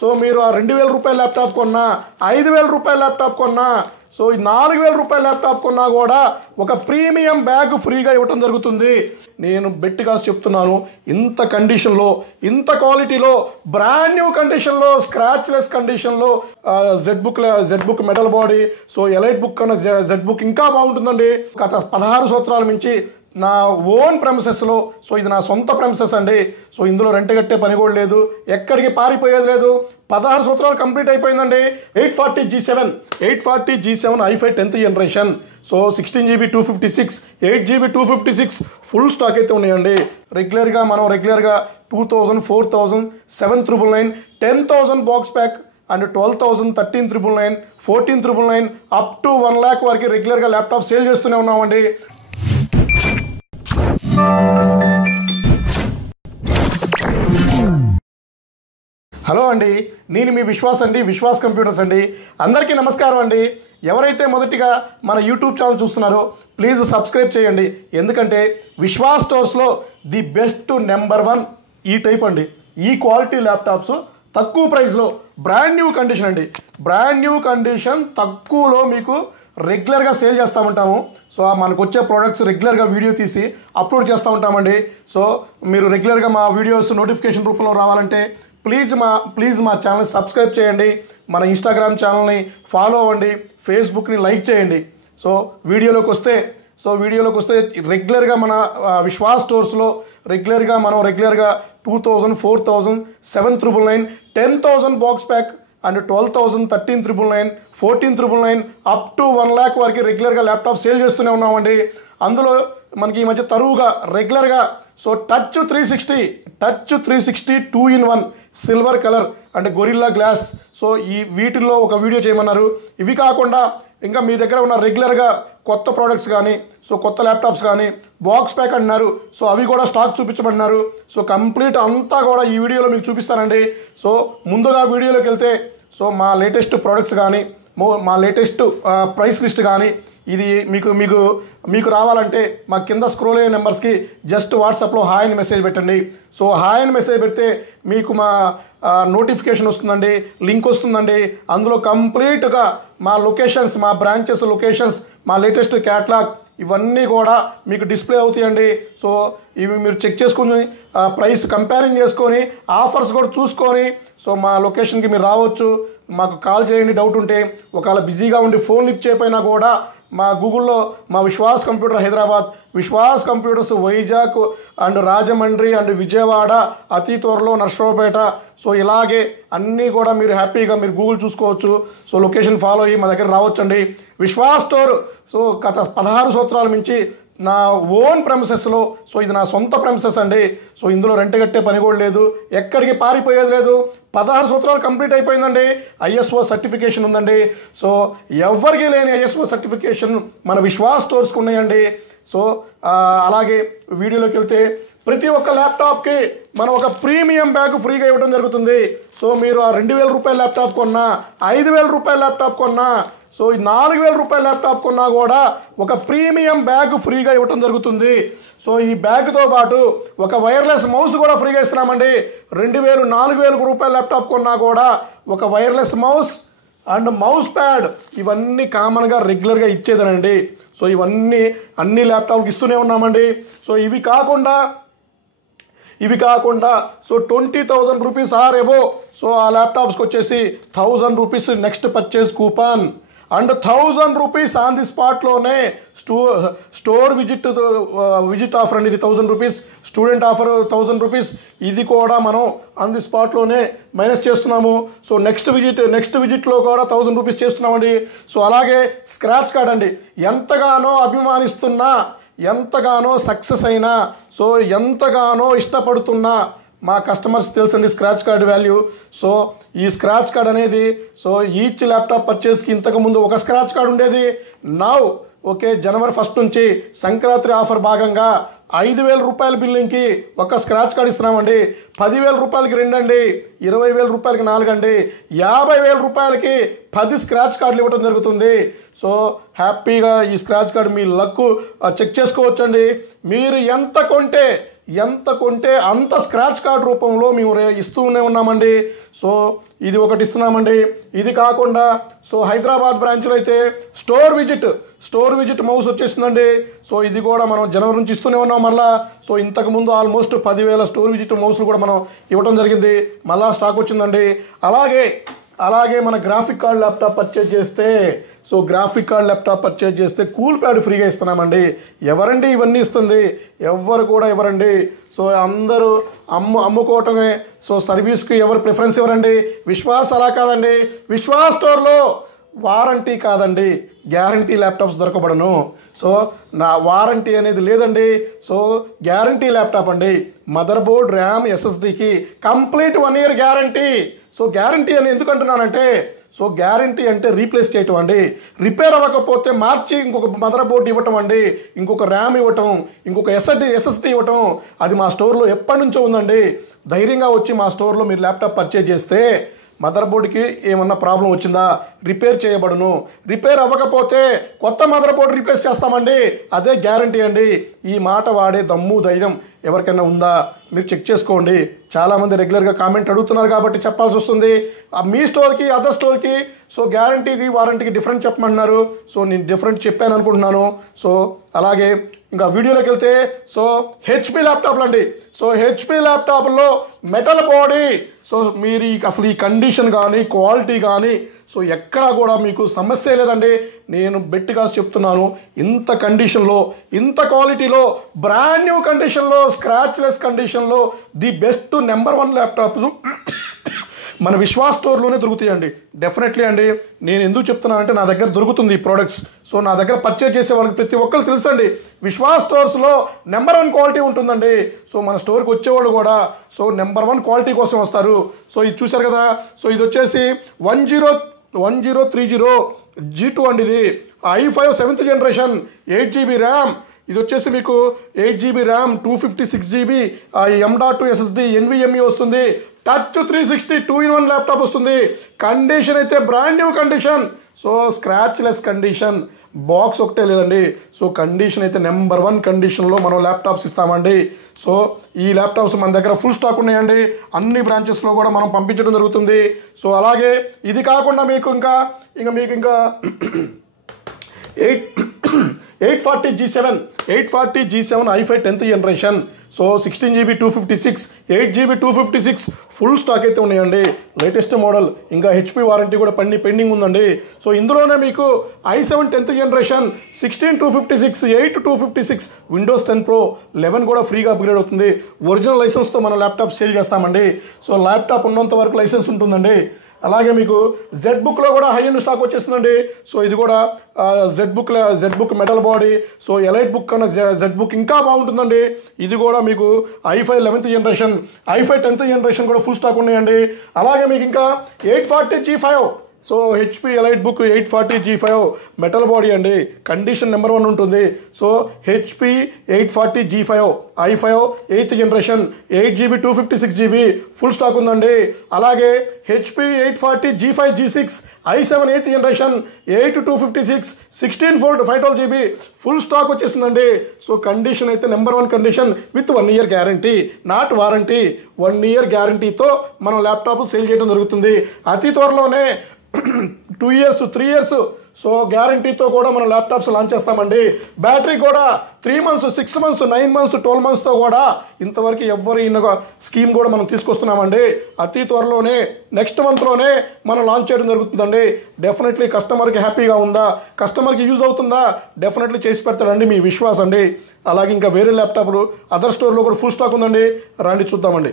So మీరు ఆ 2000 రూపాయల ల్యాప్టాప్ కొన్నా, 5000 రూపాయల ల్యాప్టాప్ కొన్నా, సో ఈ 4000 రూపాయల ల్యాప్టాప్ కొన్నా కూడా ఒక ప్రీమియం బ్యాగ్ ఫ్రీగా ఇవ్వటం జరుగుతుంది. నేను బెట్టిగా చెప్తున్నాను, ఇంత కండిషన్లో, ఇంత క్వాలిటీలో, బ్రాండ్ న్యూ కండిషన్లో, స్క్రాచ్లెస్ కండిషన్లో Z book metal body, so elite book కన్నా జెడ్ బుక్ ఇంకా బాగుంటుందండి. గత 16 సంవత్సరాల నుంచి నా ఓన్ ప్రెమిసెస్లో, సో ఇది నా సొంత ప్రెమిసెస్ అండి. సో ఇందులో రెంట్ కట్టే పని కూడా లేదు, ఎక్కడికి పారిపోయేది లేదు. 16 సంవత్సరాలు కంప్లీట్ అయిపోయిందండి. 840 G7 i5 10th generation. So 16GB 256, 8GB 256 full stock అయితే ఉన్నాయండి. రెగ్యులర్గా 2000, 4000, 7999, 10,000 box pack and 12,000, 13,999, 14,999 up to 1 lakh వరకు రెగ్యులర్గా ల్యాప్టాప్ సేల్ చేస్తూనే ఉన్నామండి. హలో అండి, నేను మీ విశ్వాస్ అండి, విశ్వాస్ కంప్యూటర్స్ అండి. అందరికీ నమస్కారం అండి. ఎవరైతే మొదటిగా మన యూట్యూబ్ ఛానల్ చూస్తున్నారో ప్లీజ్ సబ్స్క్రైబ్ చేయండి. ఎందుకంటే విశ్వాస్ స్టోర్స్లో ది బెస్ట్ నెంబర్ 1 ఈ టైప్ అండి. ఈ క్వాలిటీ ల్యాప్టాప్స్ తక్కువ ప్రైస్లో, బ్రాండ్ న్యూ కండిషన్ అండి. బ్రాండ్ న్యూ కండిషన్ తక్కువలో మీకు రెగ్యులర్గా సేల్ చేస్తూ ఉంటాము. సో మనకు వచ్చే ప్రోడక్ట్స్ రెగ్యులర్గా వీడియో తీసి అప్లోడ్ చేస్తూ ఉంటామండి. సో మీరు రెగ్యులర్గా మా వీడియోస్ నోటిఫికేషన్ రూపంలో రావాలంటే ప్లీజ్ మా ఛానల్ సబ్స్క్రైబ్ చేయండి. మన ఇన్స్టాగ్రామ్ ఛానల్ని ఫాలో అవ్వండి, ఫేస్బుక్ని లైక్ చేయండి. సో వీడియోలోకి వస్తే రెగ్యులర్గా మన విశ్వాస్ స్టోర్స్లో రెగ్యులర్గా 2000, 4000, 7999, 10,000 box pack and 12,000, 13,999, 14,999 up to 1 lakh వరకు రెగ్యులర్గా ల్యాప్టాప్ సేల్ చేస్తూనే ఉన్నామండి. అందులో మనకి ఈ మధ్య తరువుగా రెగ్యులర్గా so touch 360 2-in-1 silver colour and Gorilla Glass. So ఈ వీటిల్లో ఒక వీడియో చేయమన్నారు. ఇవి కాకుండా ఇంకా మీ దగ్గర ఉన్న రెగ్యులర్గా కొత్త ప్రోడక్ట్స్ కానీ, సో కొత్త ల్యాప్టాప్స్ కానీ బాక్స్ ప్యాక్ అంటున్నారు. సో అవి కూడా స్టాక్ చూపించమన్నారు. సో కంప్లీట్ అంతా కూడా ఈ వీడియోలో మీకు చూపిస్తానండి. సో ముందుగా వీడియోలోకి వెళ్తే సో మా లేటెస్ట్ ప్రోడక్ట్స్ కానీ, మా లేటెస్ట్ ప్రైస్ లిస్ట్ కానీ ఇది మీకు రావాలంటే మా కింద స్క్రోల్ అయ్యే నెంబర్స్కి జస్ట్ వాట్సాప్లో హాయ్ అని మెసేజ్ పెట్టండి. సో హాయ్ అని మెసేజ్ పెడితే మీకు మా నోటిఫికేషన్ వస్తుందండి, లింక్ వస్తుందండి. అందులో కంప్లీట్గా మా లొకేషన్స్, మా బ్రాంచెస్ లొకేషన్స్, మా లేటెస్ట్ క్యాటలాగ్ ఇవన్నీ కూడా మీకు డిస్ప్లే అవుతాయండి. సో ఇవి మీరు చెక్ చేసుకుని ప్రైస్ కంపేరింగ్ చేసుకొని ఆఫర్స్ కూడా చూసుకొని సో మా లొకేషన్కి మీరు రావచ్చు. మాకు కాల్ చేయండి డౌట్ ఉంటే. ఒకవేళ బిజీగా ఉండి ఫోన్ లిఫ్ట్ చేయకపోయినా కూడా మా గూగుల్లో మా Vishwas computer Hyderabad, Vishwas computers Vizag and Rajahmundry and Vijayawada, అతి త్వరలో నర్సరావుపేట. సో ఇలాగే అన్నీ కూడా మీరు హ్యాపీగా మీరు గూగుల్ చూసుకోవచ్చు. సో లొకేషన్ ఫాలో అయ్యి మా దగ్గర రావచ్చండి. విశ్వాస్ స్టోర్ సో గత 16 సంవత్సరాల నుంచి నా ఓన్ ప్రెమిసెస్లో, సో ఇది నా సొంత ప్రెమిసెస్ అండి. సో ఇందులో రెంట్ కట్టే పని కూడా లేదు, ఎక్కడికి పారిపోయేది లేదు. 16 సంవత్సరాలు కంప్లీట్ అయిపోయిందండి. ISO సర్టిఫికేషన్ ఉందండి. సో ఎవరికి లేని ISO సర్టిఫికేషన్ మన విశ్వాస్ స్టోర్స్కి ఉన్నాయండి. సో అలాగే వీడియోలోకి వెళ్తే ప్రతి ఒక్క ల్యాప్టాప్కి మనం ఒక ప్రీమియం బ్యాగ్ ఫ్రీగా ఇవ్వడం జరుగుతుంది. సో మీరు ఆ 2000 రూపాయల ల్యాప్టాప్ కొన్నా, 5000 రూపాయల ల్యాప్టాప్ కొన్నా, సో ఈ 4000 రూపాయల ల్యాప్టాప్ కొన్నా కూడా ఒక ప్రీమియం బ్యాగ్ ఫ్రీగా ఇవ్వటం జరుగుతుంది. సో ఈ బ్యాగ్తో పాటు ఒక వైర్లెస్ మౌస్ కూడా ఫ్రీగా ఇస్తున్నామండి. 2000, 4000 రూపాయల ల్యాప్టాప్ కొన్నా కూడా ఒక wireless mouse and mouse pad ఇవన్నీ కామన్గా రెగ్యులర్గా ఇచ్చేదనండి. సో ఇవన్నీ అన్ని ల్యాప్టాప్కి ఇస్తూనే ఉన్నామండి. సో ఇవి కాకుండా so 20,000 rupees are above so ఆ ల్యాప్టాప్స్కి వచ్చేసి 1000 rupees next purchase coupon and 1000 rupees on the స్పాట్లోనే స్టోర్ విజిట్ ఆఫర్ అండి. ఇది 1000 రూపీస్, స్టూడెంట్ ఆఫర్ 1000 రూపీస్. ఇది కూడా మనం ఆన్ ది స్పాట్లోనే మైనస్ చేస్తున్నాము. సో నెక్స్ట్ విజిట్లో కూడా 1000 రూపీస్ చేస్తున్నామండి. సో అలాగే స్క్రాచ్ కార్డ్ అండి, ఎంతగానో అభిమానిస్తున్నా, ఎంతగానో సక్సెస్ అయినా, సో ఎంతగానో ఇష్టపడుతున్నా మా కస్టమర్స్ తెలుసండి స్క్రాచ్ కార్డ్ వాల్యూ. సో ఈ స్క్రాచ్ కార్డ్ అనేది సో ఈచ్ ల్యాప్టాప్ పర్చేస్కి ఇంతకుముందు ఒక స్క్రాచ్ కార్డ్ ఉండేది. నౌ ఓకే జనవరి 1 నుంచి సంక్రాంతి ఆఫర్ భాగంగా 5000 రూపాయల బిల్లింగ్కి ఒక స్క్రాచ్ కార్డ్ ఇస్తున్నామండి. 10,000 రూపాయలకి 2 అండి, 20,000 రూపాయలకి 4 అండి, 50,000 రూపాయలకి 10 స్క్రాచ్ కార్డులు ఇవ్వడం జరుగుతుంది. సో హ్యాపీగా ఈ స్క్రాచ్ కార్డ్ మీ లక్ చెక్ చేసుకోవచ్చండి. మీరు ఎంత కొంటే ఎంత కొంటే అంత స్క్రాచ్ కార్డ్ రూపంలో మేము ఇస్తూనే ఉన్నామండి. సో ఇది ఒకటి ఇస్తున్నామండి. ఇది కాకుండా సో హైదరాబాద్ బ్రాంచ్లో అయితే స్టోర్ విజిట్ మౌస్ వచ్చేసిందండి. సో ఇది కూడా మనం జనవరి నుంచి ఇస్తూనే ఉన్నాం మళ్ళా. సో ఇంతకుముందు ఆల్మోస్ట్ 10,000 స్టోర్ విజిట్ మౌస్లు కూడా మనం ఇవ్వడం జరిగింది. మళ్ళా స్టాక్ వచ్చిందండి. అలాగే మన గ్రాఫిక్ కార్డ్ ల్యాప్టాప్ పర్చేజ్ చేస్తే కూల్ ప్యాడ్ ఫ్రీగా ఇస్తున్నామండి. ఎవరండి ఇవన్నీ ఇస్తుంది? ఎవ్వరు కూడా ఇవ్వరండి. సో అందరూ అమ్ముకోవటమే. సో సర్వీస్కి ఎవరు ప్రిఫరెన్స్ ఇవ్వరండి. విశ్వాస్ అలా కాదండి. విశ్వాస్ స్టోర్లో వారంటీ కాదండి, గ్యారంటీ ల్యాప్టాప్స్ దొరకబడను. సో నా వారంటీ అనేది లేదండి. సో గ్యారంటీ ల్యాప్టాప్ అండి. మదర్ బోర్డ్, ర్యామ్, ఎస్ఎస్డికి complete 1 year guarantee. So guarantee అని ఎందుకు అంటున్నానంటే, సో గ్యారంటీ అంటే రీప్లేస్ చేయటం అండి. రిపేర్ అవ్వకపోతే మార్చి ఇంకొక మదర్ బోర్డు ఇవ్వటం అండి, ఇంకొక ర్యామ్ ఇవ్వటం, ఇంకొక ఎస్ఎస్డి ఇవ్వటం. అది మా స్టోర్లో ఎప్పటి నుంచో ఉందండి. ధైర్యంగా వచ్చి మా స్టోర్లో మీరు ల్యాప్టాప్ పర్చేజ్ చేస్తే మదర్ బోర్డుకి ఏమన్నా ప్రాబ్లం వచ్చిందా రిపేర్ చేయబడును. రిపేర్ అవ్వకపోతే కొత్త మదర్ బోర్డు రీప్లేస్ చేస్తామండి. అదే గ్యారంటీ అండి. ఈ మాట వాడే దమ్ము ధైర్యం ఎవరికైనా ఉందా మీరు చెక్ చేసుకోండి. చాలామంది రెగ్యులర్గా కామెంట్ అడుగుతున్నారు కాబట్టి చెప్పాల్సి వస్తుంది. మీ స్టోర్కి అదర్ స్టోర్కి సో గ్యారంటీకి వారంటీకి డిఫరెంట్ చెప్పమంటున్నారు. సో నేను డిఫరెంట్ చెప్పాను అనుకుంటున్నాను. సో అలాగే ఇంకా వీడియోలోకి వెళ్తే సో హెచ్పి ల్యాప్టాప్లు అండి. సో హెచ్పి ల్యాప్టాప్లో మెటల్ బాడీ. సో మీరు అసలు ఈ కండిషన్ కానీ క్వాలిటీ కానీ సో ఎక్కడా కూడా మీకు సమస్య లేదండి. నేను బెట్టిగా చెప్తున్నాను. ఇంత కండిషన్లో, ఇంత క్వాలిటీలో, బ్రాండ్ న్యూ కండిషన్లో, స్క్రాచ్లెస్ కండిషన్లో ది బెస్ట్ నెంబర్ 1 ల్యాప్టాప్స్ మన విశ్వాస్ స్టోర్లోనే దొరుకుతాయండి. డెఫినెట్లీ అండి. నేను ఎందుకు చెప్తున్నానంటే నా దగ్గర దొరుకుతుంది ఈ ప్రోడక్ట్స్. సో నా దగ్గర పర్చేజ్ చేసే వాళ్ళకి ప్రతి ఒక్కరు తెలుసండి, విశ్వాస్ స్టోర్స్లో నెంబర్ 1 క్వాలిటీ ఉంటుందండి. సో మన స్టోర్కి వచ్చేవాళ్ళు కూడా సో నెంబర్ 1 క్వాలిటీ కోసం వస్తారు. సో ఇది చూశారు కదా. సో ఇది వచ్చేసి 1030 G2 అండి. ఇది i5 7th generation 8GB RAM. ఇది వచ్చేసి మీకు 8GB RAM, 256GB M.2 SSD, NVMe వస్తుంది. టచ్ 360 2-in-1 ల్యాప్టాప్ వస్తుంది. కండిషన్ అయితే brand new condition. So scratchless condition. Box ఒకటే లేదండి. సో కండిషన్ అయితే నెంబర్ 1 కండిషన్లో మనం ల్యాప్టాప్స్ ఇస్తామండి. సో ఈ ల్యాప్టాప్స్ మన దగ్గర ఫుల్ స్టాక్ ఉన్నాయండి. అన్ని బ్రాంచెస్లో కూడా మనం పంపించడం జరుగుతుంది. సో అలాగే ఇది కాకుండా మీకు ఇంకా 840 G7 i5 10th generation. So 16GB 256, 8GB 256 full stock అయితే ఉన్నాయండి. Latest model. ఇంకా హెచ్పి వారంటీ కూడా పెండింగ్ ఉందండి. సో ఇందులోనే మీకు i7 10th generation 16 256, 8 256, Windows 10 Pro 11 కూడా ఫ్రీగా అప్గ్రేడ్ అవుతుంది. ఒరిజినల్ లైసెన్స్తో మన ల్యాప్టాప్ సేల్ చేస్తామండి. సో ల్యాప్టాప్ ఉన్నంత వరకు లైసెన్స్ ఉంటుందండి. అలాగే మీకు జెడ్ బుక్లో కూడా హై ఎండ్ స్టాక్ వచ్చేస్తుందండి. సో ఇది కూడా Z book metal body. So elite book కన్నా జెడ్ బుక్ ఇంకా బాగుంటుందండి. ఇది కూడా మీకు i5 11th generation, i5 10th generation కూడా ఫుల్ స్టాక్ ఉన్నాయండి. అలాగే మీకు ఇంకా 840 G5. So HP elite book 840 G5 metal body అండి. కండిషన్ నెంబర్ 1 ఉంటుంది. So HP 840 G5 i5 8th generation 8GB 256GB full stock ఉందండి. అలాగే HP 840 G5 G6 i7 8th generation 8 256 16/512GB full stock వచ్చేసిందండి. So condition అయితే number 1 condition with 1 year guarantee, not warranty. 1 year గ్యారంటీతో మనం laptop sale చేయడం జరుగుతుంది. అతి త్వరలోనే 2 years 3 years so గ్యారంటీతో కూడా మనం ల్యాప్టాప్స్ లాంచ్ చేస్తామండి. బ్యాటరీ కూడా 3 months 6 months 9 months 12 monthsతో కూడా ఇంతవరకు ఎవ్వరు ఇన్న స్కీమ్ కూడా మనం తీసుకొస్తున్నామండి. అతి త్వరలోనే నెక్స్ట్ మంత్లోనే మనం లాంచ్ చేయడం జరుగుతుందండి. డెఫినెట్లీ కస్టమర్కి హ్యాపీగా ఉందా, కస్టమర్కి యూజ్ అవుతుందా, డెఫినెట్లీ చేసి పెడతాడండి మీ విశ్వాస్ అండి. అలాగే ఇంకా వేరే ల్యాప్టాప్లు అదర్ స్టోర్లో కూడా ఫుల్ స్టాక్ ఉందండి. రండి చూద్దామండి.